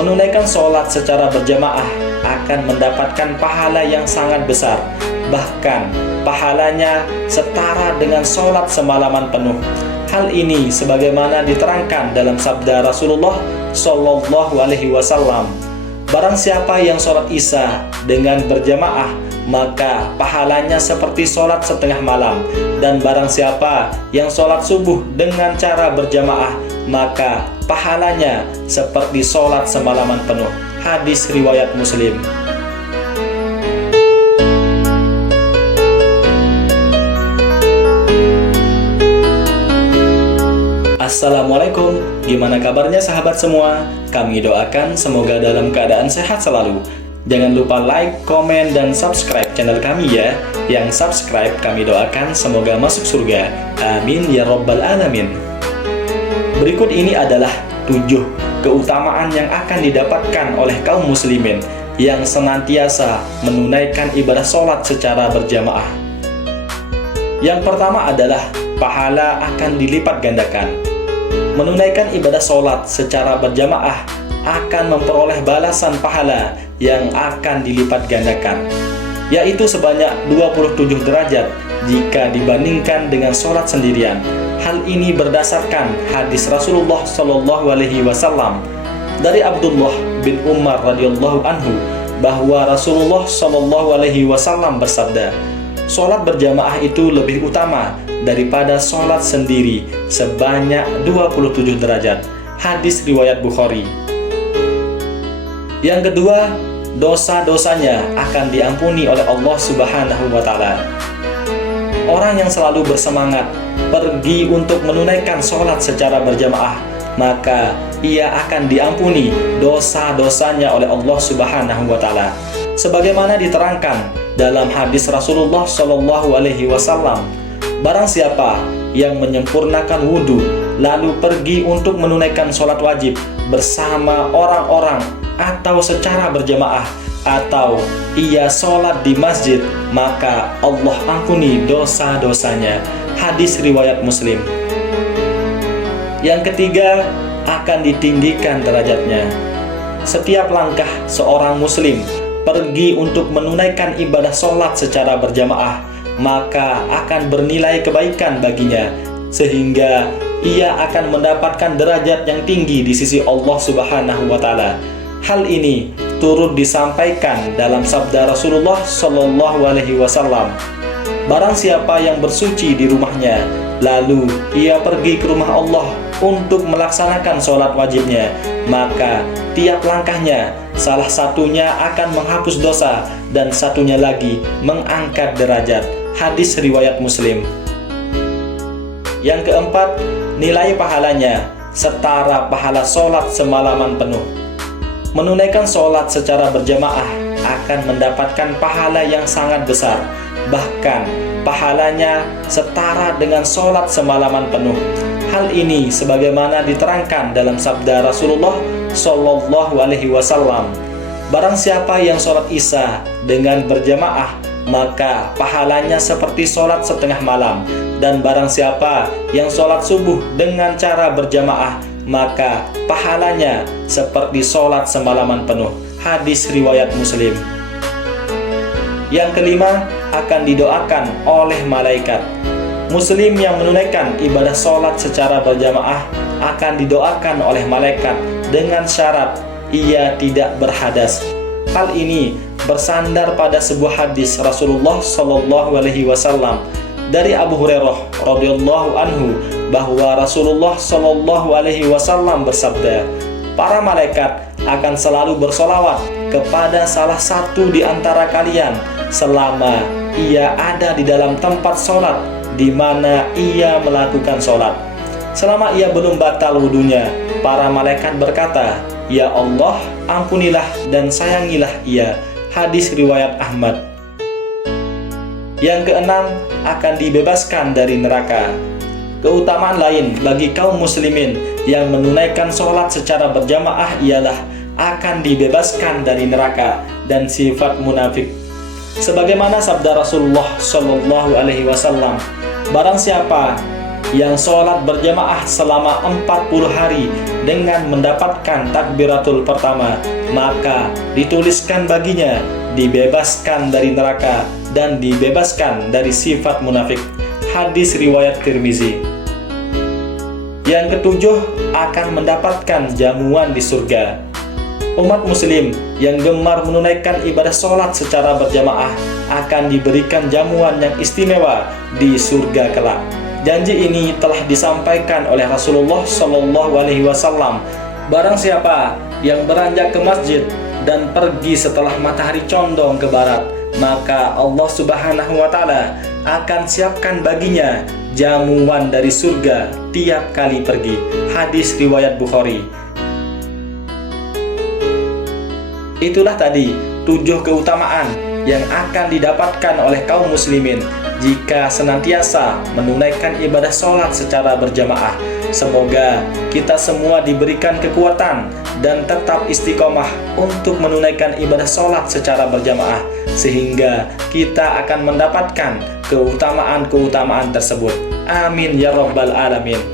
Menunaikan sholat secara berjamaah akan mendapatkan pahala yang sangat besar. Bahkan pahalanya setara dengan sholat semalaman penuh. Hal ini sebagaimana diterangkan dalam sabda Rasulullah Shallallahu Alaihi Wasallam, barang siapa yang sholat isya dengan berjamaah, maka pahalanya seperti sholat setengah malam. Dan barang siapa yang sholat subuh dengan cara berjamaah, maka pahalanya seperti sholat semalaman penuh. Hadis riwayat Muslim. Assalamualaikum, gimana kabarnya sahabat semua? Kami doakan semoga dalam keadaan sehat selalu. Jangan lupa like, komen, dan subscribe channel kami ya. Yang subscribe kami doakan semoga masuk surga. Amin ya rabbal alamin. Berikut ini adalah 7 keutamaan yang akan didapatkan oleh kaum muslimin yang senantiasa menunaikan ibadah sholat secara berjamaah. Yang pertama adalah pahala akan dilipat gandakan. Menunaikan ibadah sholat secara berjamaah akan memperoleh balasan pahala yang akan dilipat gandakan, yaitu sebanyak 27 derajat jika dibandingkan dengan sholat sendirian. Hal ini berdasarkan hadis Rasulullah Shallallahu Alaihi Wasallam dari Abdullah bin Umar radhiyallahu anhu bahwa Rasulullah Shallallahu Alaihi Wasallam bersabda, sholat berjamaah itu lebih utama daripada sholat sendiri sebanyak 27 derajat. Hadis riwayat Bukhari. Yang kedua, dosa-dosanya akan diampuni oleh Allah Subhanahu wa Ta'ala. Orang yang selalu bersemangat pergi untuk menunaikan sholat secara berjamaah, maka ia akan diampuni dosa-dosanya oleh Allah Subhanahu wa Ta'ala. Sebagaimana diterangkan dalam hadis Rasulullah Shallallahu Alaihi Wasallam, barang siapa yang menyempurnakan wudhu lalu pergi untuk menunaikan sholat wajib bersama orang-orang atau secara berjamaah, atau ia sholat di masjid, maka Allah ampuni dosa-dosanya. Hadis riwayat Muslim. Yang ketiga, akan ditinggikan derajatnya. Setiap langkah seorang muslim pergi untuk menunaikan ibadah sholat secara berjamaah, maka akan bernilai kebaikan baginya, sehingga ia akan mendapatkan derajat yang tinggi di sisi Allah Subhanahu wa Ta'ala. Hal ini turut disampaikan dalam sabda Rasulullah Shallallahu Alaihi Wasallam, barang siapa yang bersuci di rumahnya, lalu ia pergi ke rumah Allah untuk melaksanakan sholat wajibnya, maka tiap langkahnya salah satunya akan menghapus dosa dan satunya lagi mengangkat derajat. Hadis riwayat Muslim. Yang keempat, nilai pahalanya setara pahala sholat semalaman penuh. Menunaikan sholat secara berjamaah akan mendapatkan pahala yang sangat besar. Bahkan pahalanya setara dengan sholat semalaman penuh. Hal ini sebagaimana diterangkan dalam sabda Rasulullah Shallallahu Alaihi Wasallam, barang siapa yang sholat isya dengan berjamaah, maka pahalanya seperti sholat setengah malam. Dan barang siapa yang sholat subuh dengan cara berjamaah, maka pahalanya seperti sholat semalaman penuh. Hadis riwayat Muslim. Yang kelima, akan didoakan oleh malaikat. Muslim yang menunaikan ibadah sholat secara berjamaah akan didoakan oleh malaikat dengan syarat ia tidak berhadas. Hal ini bersandar pada sebuah hadis Rasulullah Shallallahu Alaihi Wasallam dari Abu Hurairah radhiyallahu anhu bahwa Rasulullah Shallallahu Alaihi Wasallam bersabda, para malaikat akan selalu bersolawat kepada salah satu di antara kalian selama ia ada di dalam tempat sholat di mana ia melakukan sholat. Selama ia belum batal wudunya, para malaikat berkata, ya Allah, ampunilah dan sayangilah ia. Hadis riwayat Ahmad. Yang keenam, akan dibebaskan dari neraka. Keutamaan lain bagi kaum muslimin yang menunaikan sholat secara berjamaah ialah akan dibebaskan dari neraka dan sifat munafik. Sebagaimana sabda Rasulullah Shallallahu Alaihi Wasallam, barang siapa yang sholat berjamaah selama 40 hari dengan mendapatkan takbiratul pertama, maka dituliskan baginya dibebaskan dari neraka dan dibebaskan dari sifat munafik. Hadis riwayat Tirmizi. Yang ketujuh, akan mendapatkan jamuan di surga. Umat muslim yang gemar menunaikan ibadah sholat secara berjamaah akan diberikan jamuan yang istimewa di surga kelak. Janji ini telah disampaikan oleh Rasulullah SAW. Barang siapa yang beranjak ke masjid dan pergi setelah matahari condong ke barat, maka Allah Subhanahu wa Ta'ala akan siapkan baginya jamuan dari surga tiap kali pergi. Hadis riwayat Bukhari. Itulah tadi 7 keutamaan yang akan didapatkan oleh kaum muslimin jika senantiasa menunaikan ibadah sholat secara berjamaah. Semoga kita semua diberikan kekuatan dan tetap istiqomah untuk menunaikan ibadah sholat secara berjamaah, sehingga kita akan mendapatkan keutamaan-keutamaan tersebut. Amin ya rabbal alamin.